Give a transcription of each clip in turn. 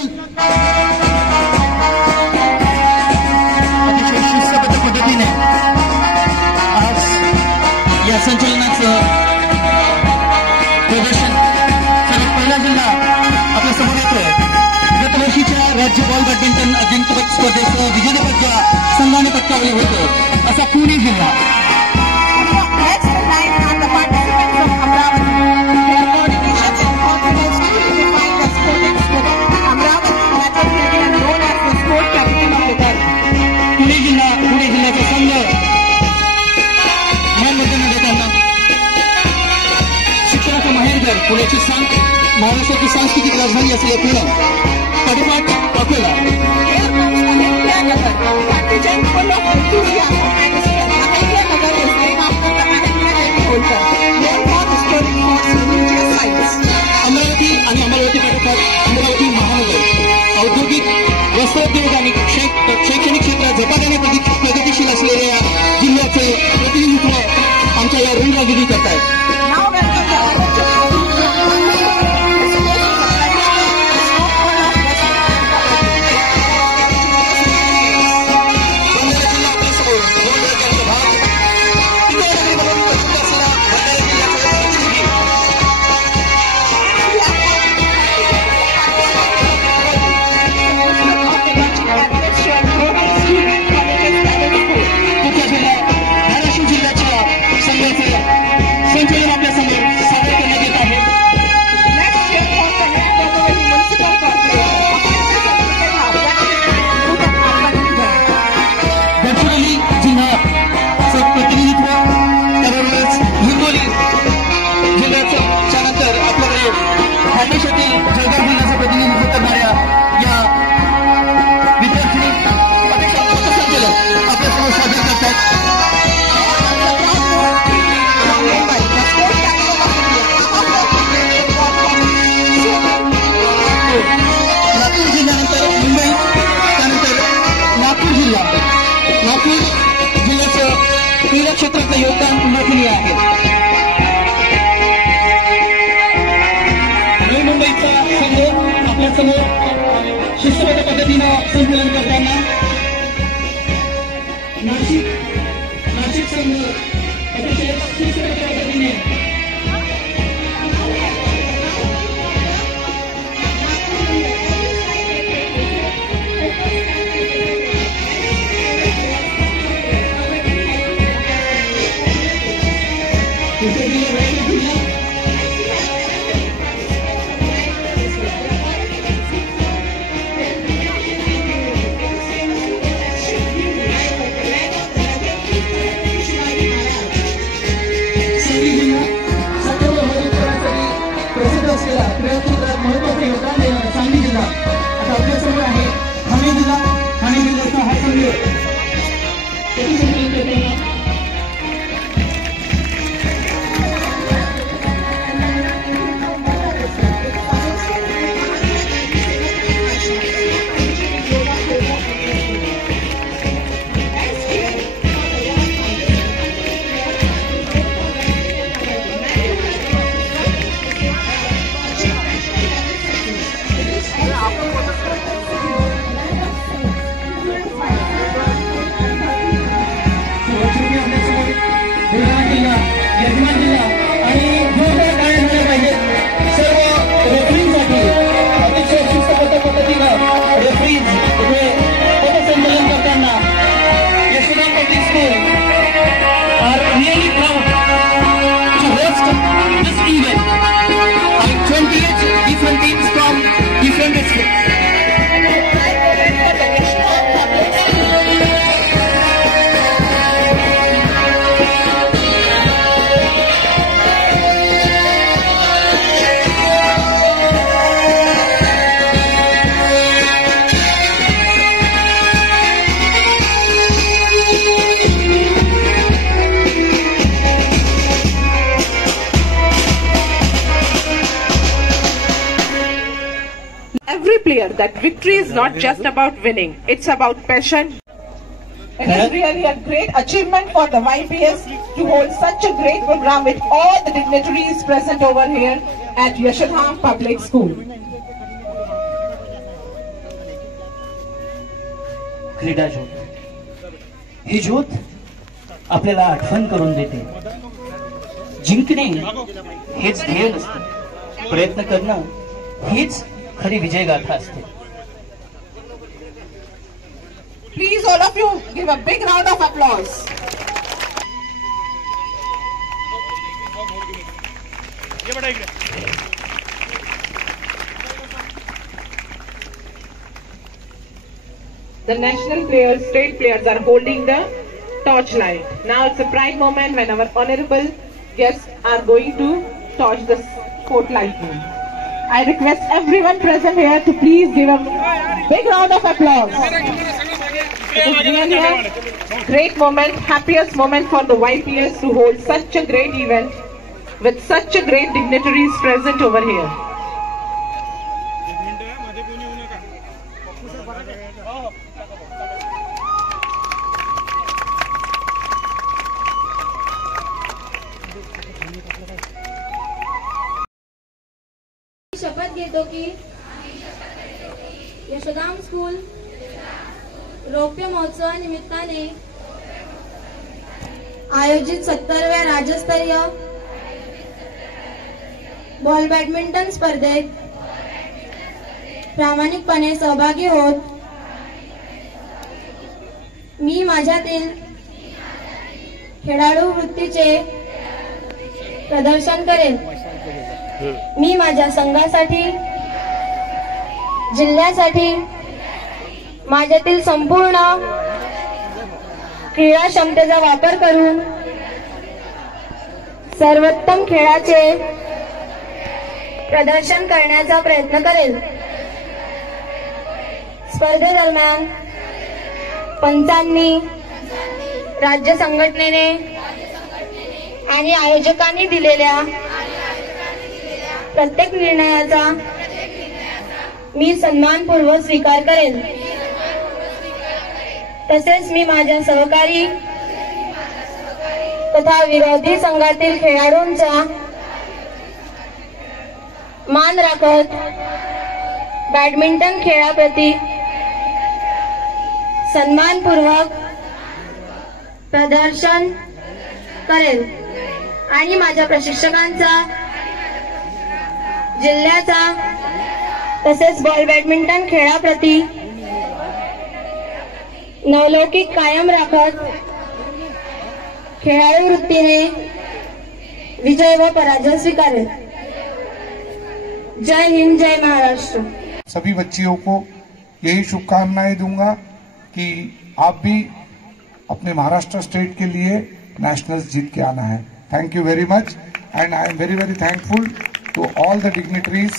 अतिशय शिस्तबद्ध पद्धतीने आज या संचलनाचं प्रदर्शन सर्वात पहिला जिल्हा आपल्या समोर येतोय. गतवर्षीच्या राज्य बॉल बॅडमिंटन अजिंक्यपद स्पर्धेचं विजेतेपद ज्या संघाने पटकावले होतं असा पुणे जिल्हा. पुणे जिल्ह्याचा संघ मानमर्यादा देताना शिक्षणाचं माहेरघर पुण्याची महाराष्ट्राची सांस्कृतिक राजधानी असलेले पुणे पाठोपाठ अकोला. अमरावती आणि अमरावती पाठोपाठ अमरावती महानगर औद्योगिक वस्त्रोद्योग आणि शैक्षणिक क्षेत्रात झपाट्याने प्रगतिशील असलेल्या जिल्ह्याचे प्रतिनिधित्व आमच्या या रणला दिली करत आहेत. खानदेशातील जळगाव जिल्ह्याचं प्रतिनिधित्व करणाऱ्या या विद्यार्थी पथसंचलन आपल्यासमोर सादर करतात. लातूर जिल्ह्यानंतर मुंबई, त्यानंतर नागपूर जिल्ह्याचं क्रीडा क्षेत्रातलं योगदान उल्लेखनीय आहे. मुंबईचा संघ आपल्यासमोर शिस्तबद्ध पद्धतीनं संचलन करताना नाशिक संघ अतिशय शिस्तबद्ध पद्धतीने महत्वाचं योगदान देणारा सांगली जिल्हा आता आपल्यासमोर आहे. ठाणे जिल्ह्याचा हा संघ यजमान जिल्हा आणि जोरदार टाळ्या झाल्या पाहिजेत सर्व रेफरींसाठी. अतिशय शिस्तबद्ध पद्धतीनं रेफरीज हे पथसंचलन करताना Yashoda public school are really proud to host this event and 28 different teams from different districts. Every player, that victory is not just about winning, it's about passion. It is really a great achievement for the YPS to hold such a great program with all the dignitaries present over here at Yashodham Public School. क्रीडा ज्योत. ही ज्योत आपल्याला आठवण करून देते, जिंकणे हेच ध्येय नसतं, प्रयत्न करणं हीच खरी विजयगाथा असते. Please, all of you, give a big round of applause. The national players, state players are holding the torchlight. Now it's a pride moment when our honorable guests are going to torch the spotlight. I request everyone present here to please give a big round of applause. It is really a great moment, happiest moment for the YPS to hold such a great event with such a great dignitaries present over here. शपथ घेतो की Yashodham school रौप्य महोत्सवा निमित्ताने आयोजित 70व्या राज्यस्तरीय ball badminton स्पर्धेत प्रामाणिकपणे सहभागी होत मी माझ्यातील खेळाडू वृत्तीचे प्रदर्शन करेन. मी माझ्या संघासाठी, जिल्ह्यासाठी माझ्यातील संपूर्ण क्रीडा क्षमतेचा वापर करून सर्वोत्तम खेळाचे प्रदर्शन करण्याचा प्रयत्न करेन. स्पर्धेदरम्यान पंचांनी, राज्य संघटनेने आणि आयोजकांनी दिलेल्या प्रत्येक निर्णयाचा मी सन्मानपूर्वक स्वीकार करेन. तसेच मी माझ्या सहकारी तथा विरोधी संघातील खेळाडूंचा मान राखत बॅडमिंटन खेळाप्रती सन्मानपूर्वक प्रदर्शन करेन आणि माझ्या प्रशिक्षकांचा, जिल्ह्याचा तसेच बॉल बॅडमिंटन खेळाप्रती नवलौकिक कायम राखत खेळाडू वृत्तीने विजय व पराजय स्वीकारेल. जय हिंद, जय महाराष्ट्र. सभी बच्चियों को यही शुभकामनाएं दूंगा कि आप भी अपने महाराष्ट्र स्टेट के लिए नेशनल्स जीत के आना है. Thank you very much and I am very very thankful to all the dignitaries,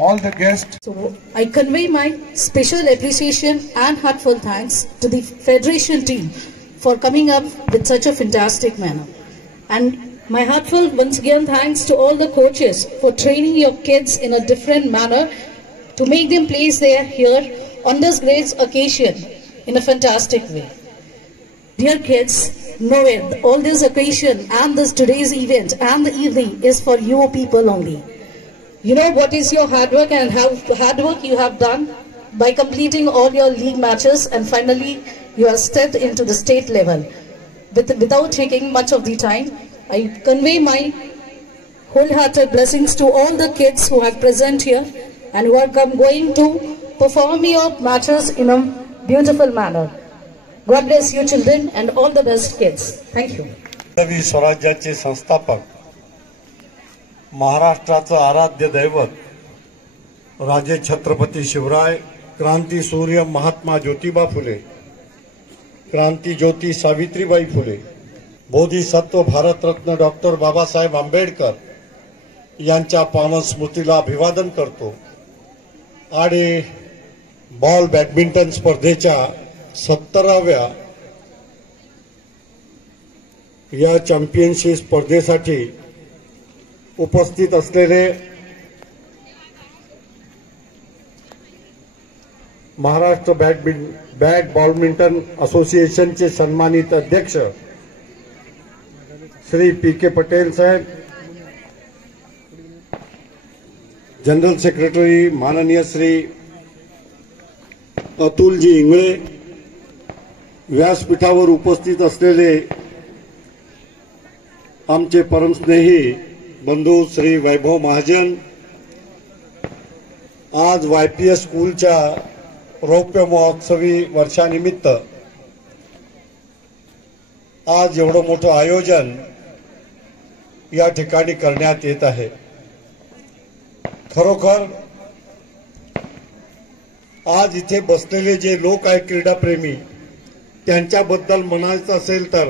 all the guests. So I convey my special appreciation and heartfelt thanks to the Federation team for coming up with such a fantastic manner. And my heartfelt once again thanks to all the coaches for training your kids in a different manner to make them place there here on this great occasion in a fantastic way. Dear kids, know it, all this occasion and this today's event and the evening is for you people only. You know what is your hard work and how hard work you have done by completing all your league matches, and finally you have stepped into the state level. Without taking much of the time, I convey my wholehearted blessings to all the kids who are present here and who are going to perform your matches in a beautiful manner. God bless you children and all the best kids. Thank you. हिंदवी स्वराज्याचे संस्थापक, महाराष्ट्राचं आराध्य दैवत राजे छत्रपती शिवराय, क्रांती सूर्य महात्मा ज्योतिबा फुले, क्रांती ज्योती Savitribai Phule, Bodhisattva Bharat Ratna doctor Babasaheb Ambedkar यांच्या पावन स्मृतीला अभिवादन करतो. आणि बॉल बॅडमिंटन स्पर्धेच्या 70व्या या चॅम्पियनशिप स्पर्धेसाठी उपस्थित असलेले महाराष्ट्र बॅट बॅडमिंटन असोसिएशनचे सन्मानित अध्यक्ष श्री पी.के. पटेल साहेब, जनरल सेक्रेटरी माननीय श्री अतुलजी इंगळे, व्यासपीठावर उपस्थित असलेले आमचे परमस्नेही बंधू श्री वैभव महाजन, आज YPS स्कूलच्या रौप्य महोत्सवी वर्षानिमित्त आज एवढं मोठं आयोजन या ठिकाणी करण्यात येत आहे. खरोखर आज इथे बसलेले जे लोक आहेत क्रीडाप्रेमी, त्यांच्याबद्दल म्हणायचं असेल तर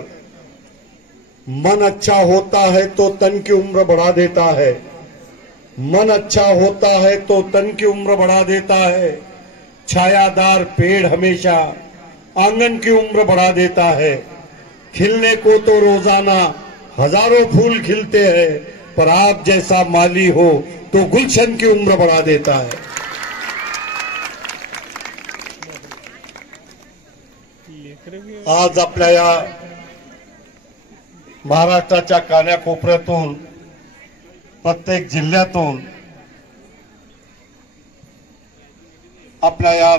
मन अच्छा होता है तो तन की उम्र बढ़ा देता है, मन अच्छा होता है तो तन की उम्र बढ़ा देता है, छायादार पेड़ हमेशा आंगन की उम्र बढ़ा देता है, खिलने को तो रोजाना हजारों फूल खिलते हैं, पर आप जैसा माली हो तो गुलशन की उम्र बढ़ा देता है. आज आपल्या या महाराष्ट्राच्या कानाकोपऱ्यातून, प्रत्येक जिल्ह्यातून आपल्या या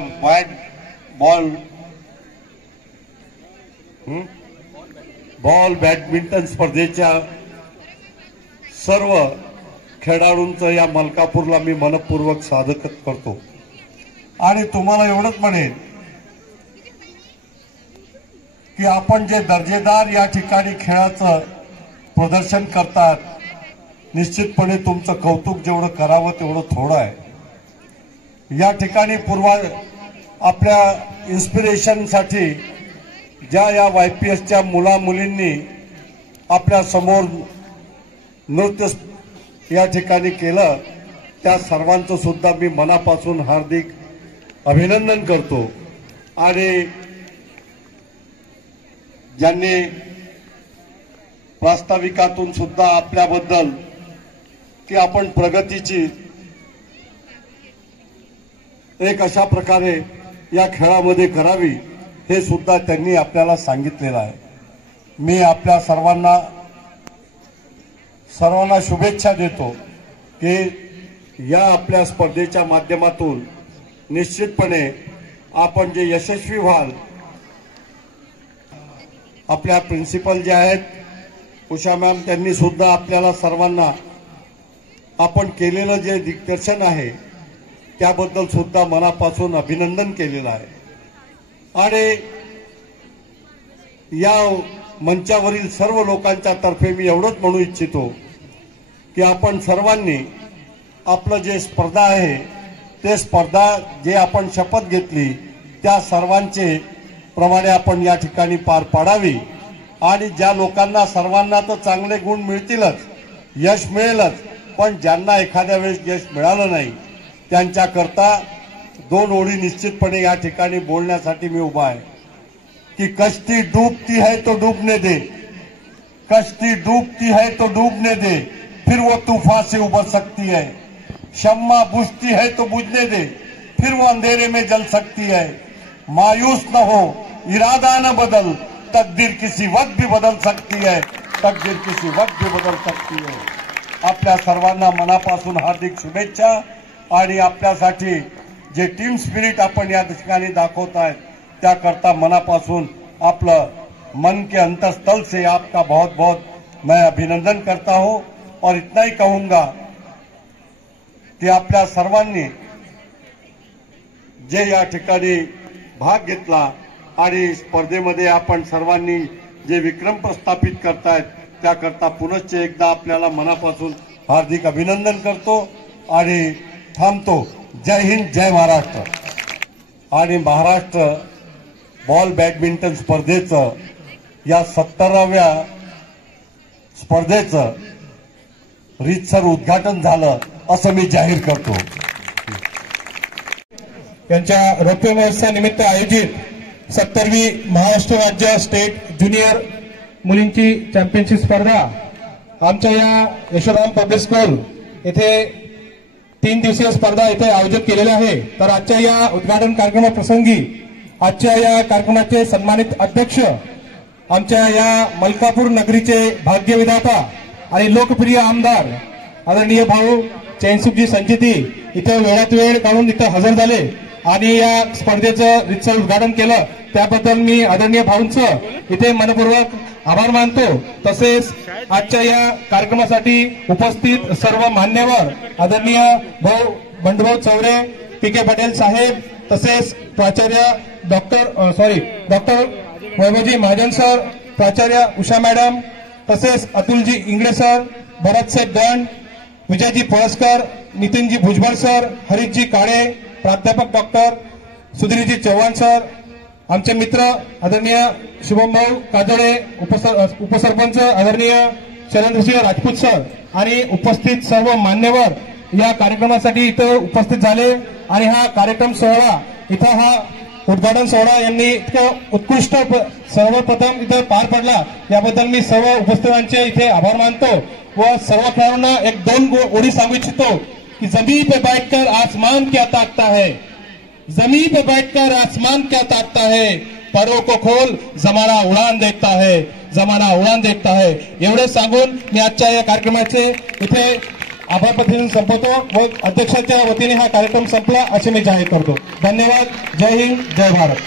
बॉल बॅडमिंटन स्पर्धेच्या सर्व खेळाडूंचं या मलकापूरला मी मनपूर्वक स्वागत करतो. आणि तुम्हाला एवढंच म्हणेन की आपण जे दर्जेदार या ठिकाणी खेळाचं प्रदर्शन करतात, निश्चितपणे तुमचं कौतुक जेवढं करावं तेवढं थोडं आहे. या ठिकाणी आपल्या इन्स्पिरेशनसाठी ज्या या YPSच्या मुला मुलींनी आपल्या समोर नृत्य या ठिकाणी केलं, त्या सर्वांचं सुद्धा मी मनापासून हार्दिक अभिनंदन करतो. आणि ज्यांनी प्रास्ताविकातून सुद्धा आपल्याबद्दल की आपण प्रगतीची एक अशा प्रकारे या खेळामध्ये करावी, हे सुद्धा त्यांनी आपल्याला सांगितलेलं आहे. मी आपल्या सर्वांना शुभेच्छा देतो की या आपल्या स्पर्धेच्या माध्यमातून निश्चितपणे आपण जे यशस्वी व्हाल. आपल्या प्रिन्सिपल जे आहेत उषा मॅम, त्यांनी सुद्धा आपल्याला सर्वांना आपण केलेलं जे दिग्दर्शन आहे त्याबद्दल सुद्धा मनापासून अभिनंदन केलेलं आहे. आणि या मंचावरील सर्व लोकांच्या तर्फे मी एवढंच म्हणू इच्छितो की आपण सर्वांनी आपलं जे स्पर्धा आहे ते स्पर्धा जे आपण शपथ घेतली त्या सर्वांचे प्रमाणे आपण या ठिकाणी पार पाडावी. आणि ज्या लोकांना सर्वांना तर चांगले गुण मिळतीलच, यश मिळेलच, पण ज्यांना एखाद्या वेळेस यश मिळालं नाही त्यांच्याकरता दोन ओळी निश्चितपणे या ठिकाणी बोलण्यासाठी मी उभा आहे की कश्ती डूबती है तो डूबने दे, कश्ती डूबती है तो डूबने दे, फिर वो तूफान से उबर सकती है, शम्मा बुझती है तो बुझने दे, फिर वो अंधेरे में जल सकती है, मायूस न हो, इरादा न बदल, तकदीर किसी वक्त भी बदल सकती है, तकदीर किसी वक्त भी बदल सकती है. आपल्या सर्वांना मनापासून हार्दिक शुभेच्छा. आणि आपल्यासाठी जे टीम स्पिरिट आपण या ठिकाणी दाखवत आहेत त्याकरता मनापासून आपलं मन के अंतरस्थल से आपका बहुत बहुत मैं अभिनंदन करता हूं. और इतना ही कहूंगा की आपल्या सर्वांनी जे या ठिकाणी भाग घेतला आणि स्पर्धेमध्ये आपण सर्वांनी जे विक्रम प्रस्थापित करतायत त्याकरता पुनश्च एकदा आपल्याला मनापासून हार्दिक अभिनंदन करतो आणि थांबतो. जय हिंद, जय महाराष्ट्र. आणि महाराष्ट्र बॉल बॅडमिंटन स्पर्धेचं या 17व्या स्पर्धेचं रीतसर उद्घाटन झालं असं मी जाहीर करतो. यांच्या रौप्य महोत्सवानिमित्त आयोजित 70वी महाराष्ट्र राज्य स्टेट ज्युनियर मुलींची चॅम्पियनशिप स्पर्धा आमच्या या यशोधाम पब्लिक स्कूल येथे 3 दिवसीय स्पर्धा इथे आयोजित केलेल्या आहे. तर आजच्या या उद्घाटन कार्यक्रमाप्रसंगी आजच्या या कार्यक्रमाचे सन्मानित अध्यक्ष आमच्या या मलकापूर नगरीचे भाग्यविधाता आणि लोकप्रिय आमदार आदरणीय भाऊ चैनसुखजी संचिती इथे वेळात वेळ काढून इथे हजर झाले आणि या स्पर्धेचं रीतसर उद्घाटन केलं. त्याबद्दल मी आदरणीय भाऊंचं इथे मनपूर्वक आभार मानतो। तसेच आजच्या या कार्यक्रमासाठी उपस्थित सर्व मान्यवर आदरणीय भाऊ बंडूभाऊ चौरे, पी.के. पटेल साहेब, तसेच प्राचार्य डॉक्टर वैभवजी महाजन सर, प्राचार्य उषा मॅडम, तसेच अतुलजी इंगळे सर, भरतसाहेब दंड, विजयजी पळसकर, नितीनजी भुजबळ सर, हरीशजी काळे, प्राध्यापक डॉक्टर सुधीरजी चव्हाण सर, आमचे मित्र आदरणीय शुभमभाऊ काजोळे, उपसरपंच आदरणीय शैलेंद्रसिंह राजपूत सर आणि उपस्थित सर्व मान्यवर या कार्यक्रमासाठी इथं उपस्थित झाले। आणि हा कार्यक्रम सोहळा इथं हा उद्घाटन सोहळा यांनी इतकं उत्कृष्ट सर्वप्रथम इथं पार पडला, याबद्दल मी सर्व उपस्थितांचे इथे आभार मानतो व सर्व खेळाडूंना एक दोन ओळी सांगू इच्छितो की जमीन पे बैठकर आसमान क्या ताकता है, जमीन पे बैठकर आसमान क्या ताकता है, परों को खोल जमाना उडान देखता है, जमाना उडान देखता है। एवढे सांगून मी आजच्या या कार्यक्रमाचे इथे आभार प्रतिदिन संपवतो व अध्यक्षाच्या वतीने हा कार्यक्रम संपला असे मी जाहीर करतो। धन्यवाद। जय हिंद, जय भारत।